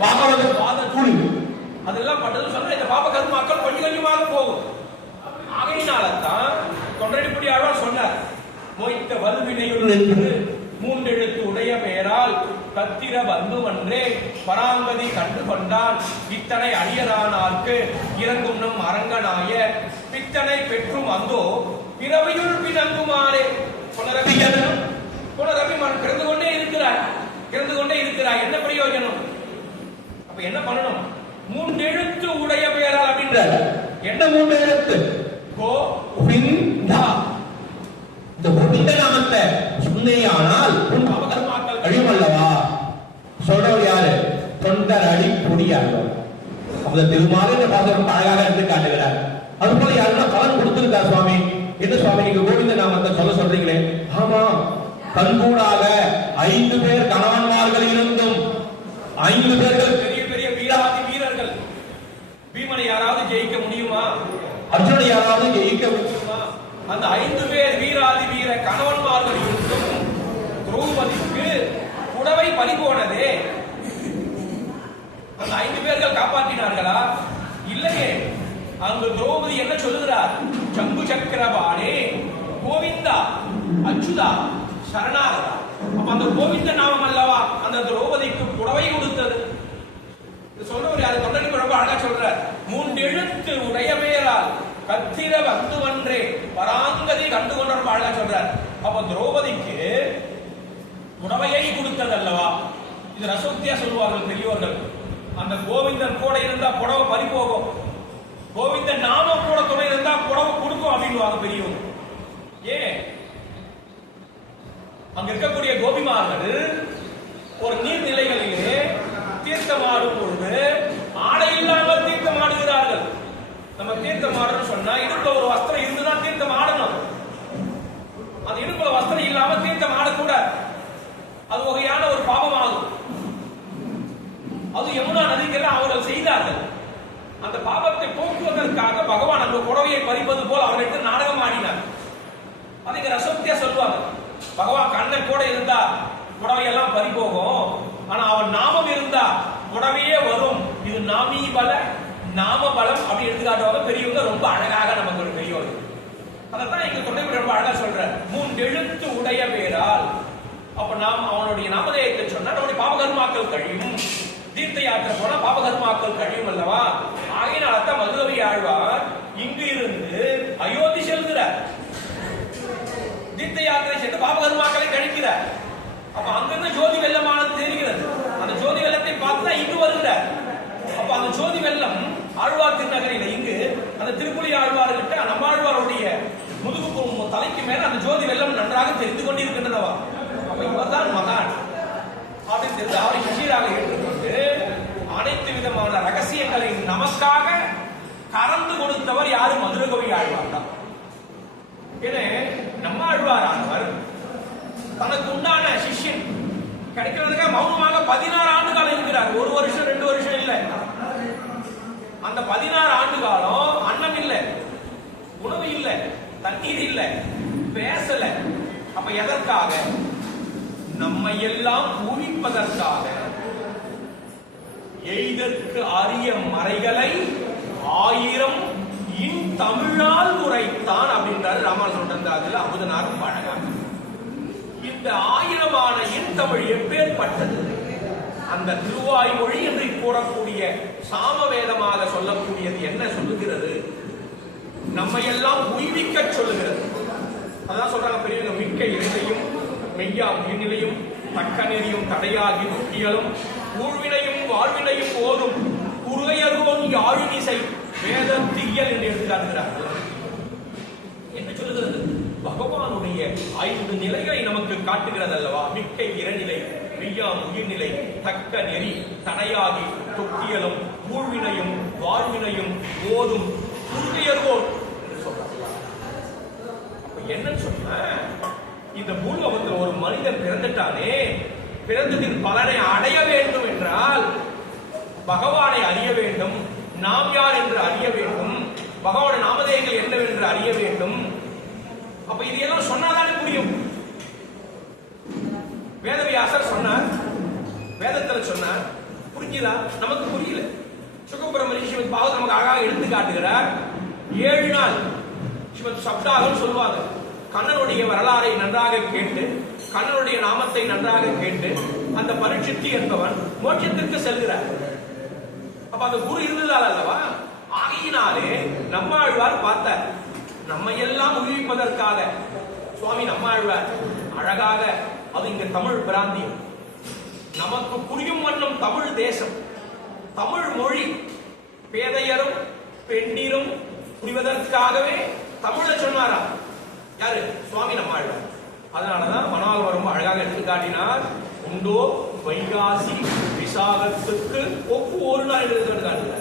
பாகவத பாத துணி அதெல்லாம் பட்டது சொன்னா இந்த பாப கர்மாக்கள் கொஞ்சம் கொஞ்சமாக போகும். ஆகையினால்தான் தொண்டடிப்படி ஆழ்வார் சொன்னார். மொய்த்த வல்வினையுள் என்று மூன்றெழுத்து உடைய பெயரால் தத்திர வந்து ஒன்றே பராங்கதி கண்டு கொண்டான் இத்தனை அடியரானார்க்கு இறங்கும் நம் அரங்கனாய பித்தனை பெற்றும் வந்தோ பிறவியுள் பிணங்குமாறே புனரபி புனரபி மனம் பிறந்து கொண்டே இருக்கிறார். பிறந்து கொண்டே இருக்கிறார். என்ன பிரயோஜனம்? அப்ப என்ன பண்ணணும்? மூன்றெழுத்து உடைய பெயரால் அப்படின்ற என்ன மூன்று எழுத்து? கோ விந்தா இந்த கோவிந்த நாமத்தை சொன்னேயானால் உன் அவகர்மாக்கள் கழிவல்லவா? சொல்றவர் யாரு? தொண்டர் அடி பொடியார்கள் அந்த திருமாலை இந்த பாசனம் அழகாக இருந்து காட்டுகிறார் அது போல யாருன்னா பலன் கொடுத்திருக்கார் சுவாமி? என்ன சுவாமி நீங்க கோவிந்த நாமத்தை சொல்ல சொல்றீங்களே? ஆமா. கண்கூடாக ஐந்து பேர் கணவன்மார்கள் இருந்தும் ஐந்து பேர்கள் வீராதி வீரர்கள். பீமனை யாராவது ஜெயிக்க முடியுமா? அர்ஜுனை யாராவது ஜெயிக்க முடியுமா? அந்த ஐந்து பேர் வீராதி வீர கணவன்மார்கள் இருந்தும் திரௌபதிக்கு புடவை பறி போனதே. அந்த ஐந்து பேர்கள் காப்பாற்றினார்களா? இல்லையே. அங்கு திரௌபதி என்ன சொல்லுகிறார்? சங்கு சக்கரபாணே கோவிந்தா அச்சுதா சரணாகதா. அப்ப அந்த கோவிந்த நாமம் அல்லவா அந்த திரௌபதிக்கு புடவை கொடுத்தது இது சொல்றவர் யாரு தொண்டனி ரொம்ப அழகா சொல்றார் மூன்று எழுத்து உடைய பெயரால் கத்திர வந்து வன்றே பராங்கதி கண்டு கொண்டு ரொம்ப அழகா சொல்றார். அப்ப திரௌபதிக்கு உணவையை கொடுத்தது அல்லவா இது ரசோத்தியா சொல்லுவார்கள் பெரியோர்கள். அந்த கோவிந்தன் கூட இருந்தா புடவை பறி போகும் கோவிந்தன் நாம கூட துணை இருந்தா புடவை கொடுக்கும் அப்படின்னுவாங்க பெரியவங்க ஏன்? அங்க இருக்கக்கூடிய கோபிமார்கள் ஒரு நீர்நிலைகளிலே தீர்த்தமாடும் பொழுது ஆடை இல்லாமல் தீர்த்தம் ஆடுகிறார்கள் நம்ம தீர்த்தமாடு நான் சொன்னா இடுப்புல ஒரு வஸ்திரம் இருந்துதான் தீர்த்தம் ஆடணும்? அந்த இடுப்புல வஸ்திரம் இல்லாம தீர்த்தம் ஆடக்கூடாது. அது வகையான ஒரு பாவமாகும் அது யமுனா நதிக்கெல்லாம் அவர்கள் செய்தார்கள். அந்த பாபத்தை போக்குவதற்காக பகவான் அந்த புடவையை பறிப்பது போல் அவர்களுக்கு நாடகம் ஆடினார். அதுக்கு ரசோத்தியா சொல்லுவாங்க பகவான் கண்ணன் கூட இருந்தா புடவையெல்லாம் பறி போகும் ஆனா அவன் நாமம் இருந்தா புடவையே வரும். இது நாமீ பல நாம பலம் அப்படி எடுத்துக்காட்டுவாங்க. பெரியவங்க ரொம்ப அழகாக நமக்கு ஒரு பெரியவங்க அதைத்தான் இங்க தொண்டை ரொம்ப அழகா சொல்ற மூன்று எழுத்து உடைய பேரால் அப்ப நாம் அவனுடைய நாமதேயத்தை சொன்னா நம்முடைய பாபகர்மாக்கள் கழியும். தீர்த்த யாத்திரை போனா பாபகர்மாக்கள் கழியும் அல்லவா? ஆகையினால்தான் மதுரவி ஆழ்வார் இங்கு இருந்து அயோத்தி செல்கிறார். தீர்த்த யாத்திரை சென்று பாபகர்மாக்களை கழிக்கிறார். அப்ப அங்கிருந்து ஜோதி வெள்ளமானது தெரிகிறது. அந்த ஜோதி வெள்ளத்தை பார்த்து தான் இங்கு வருகிறார். அப்ப அந்த ஜோதி வெள்ளம் ஆழ்வார் திருநகரில இங்கு அந்த திருப்புலி ஆழ்வார்கிட்ட நம்மாழ்வாருடைய முதுகு தலைக்கு மேல அந்த ஜோதி வெள்ளம் நன்றாக தெரிந்து கொண்டிருக்கின்றனவா இவர்தான் மகான். அப்படின்னு தெரிந்து அவரை சிஷியராக ஏற்றுக்கொண்டு அனைத்து விதமான ரகசியங்களை நமக்காக கறந்து கொடுத்தவர் யாரு? மதுரகவி ஆழ்வார் தான். ஏன்னா நம்ம ஆழ்வார் தனக்கு உண்டான சிஷ்யன். கிடைக்கிறதுக்காக மௌனமாக பதினாறு ஆண்டு காலம் இருக்கிறார். ஒரு வருஷம் ரெண்டு வருஷம் இல்லை. அந்த பதினாறு ஆண்டு காலம் அன்னம் இல்ல உணவு இல்ல தண்ணீர் இல்ல பேசல. அப்ப எதற்காக? நம்மை எல்லாம் பூவிப்பதற்காக எய்தற்கு அரிய மறைகளை ஆயிரம் இன் தமிழால் உரைத்தான் அப்படின்றாரு ராமானுஜன் அதுல அமுதனார் பழகாங்க இந்த ஆயிரமான இன் தமிழ் எப்பேற்பட்டது? அந்த திருவாய்மொழி என்று கூறக்கூடிய சாமவேதமாக சொல்லக்கூடியது என்ன சொல்லுகிறது? நம்மை எல்லாம் உய்விக்க சொல்லுகிறது. அதான் சொல்றாங்க பெரியவங்க மிக்க இருக்கையும் மெய்யா உயிர்நிலையும் தக்க நெறியும் தடையாகி முக்கியலும் ஊழ்வினையும் வாழ்வினையும் ஓதும் குறுகையர்வோன் யாழினிசை வேத தீயல் என்று எடுத்துக்காட்டுகிறார்கள். என்ன சொல்லுகிறது? பகவானுடைய ஐந்து நிலைகளை நமக்கு காட்டுகிறது அல்லவா மிக்க இரநிலை மெய்யா உயிர்நிலை தக்க நெறி தடையாகி தொக்கியலும் ஊழ்வினையும் வாழ்வினையும் ஓதும் குறுகையர்வோன் என்று என்னன்னு சொன்ன இந்த பூலோகத்தில் ஒரு மனிதன் பிறந்துட்டானே பிறந்ததின் பலனை அடைய வேண்டும் என்றால் பகவானை அறிய வேண்டும் நாம் யார் என்று அறிய வேண்டும் பகவான நாமதேயங்கள் என்னவென்று அறிய வேண்டும். அப்ப இது எல்லாம் சொன்னாதானே புரியும் வேதவியாசர் நமக்கு புரியல. சுகபிரமணிய ஸ்ரீமத் பாகவத் நமக்கு அழகாக எடுத்து காட்டுகிறார். ஏழு நாள் ஸ்ரீமத் சப்தாகம் சொல்வாங்க கண்ணனுடைய வரலாறை நன்றாக கேட்டு கண்ணனுடைய நாமத்தை நன்றாக கேட்டு அந்த பரிட்சித்தி என்பவன் மோட்சத்திற்கு செல்கிறார். அப்ப அந்த குரு இருந்ததால் அல்லவா? ஆகையினாலே நம்மாழ்வார் பார்த்தார். நம்ம எல்லாம் உயிர்ப்பதற்காக. சுவாமி நம்மாழ்வார் அழகாக அது இங்க தமிழ் பிராந்தியம். நமக்கு புரியும் வண்ணம் தமிழ் தேசம். தமிழ் மொழி பேதையரும் பெண்டிரும் புரிவதற்காகவே தமிழ சொன்னாரா? யாரு? சுவாமி நம்மாழ்வார் அதனாலதான் மனோகர் ரொம்ப அழகாக எடுத்துக்காட்டினார் உண்டோ வைகாசி விசாகத்துக்கு ஒப்பு ஒரு நாள் எடுத்து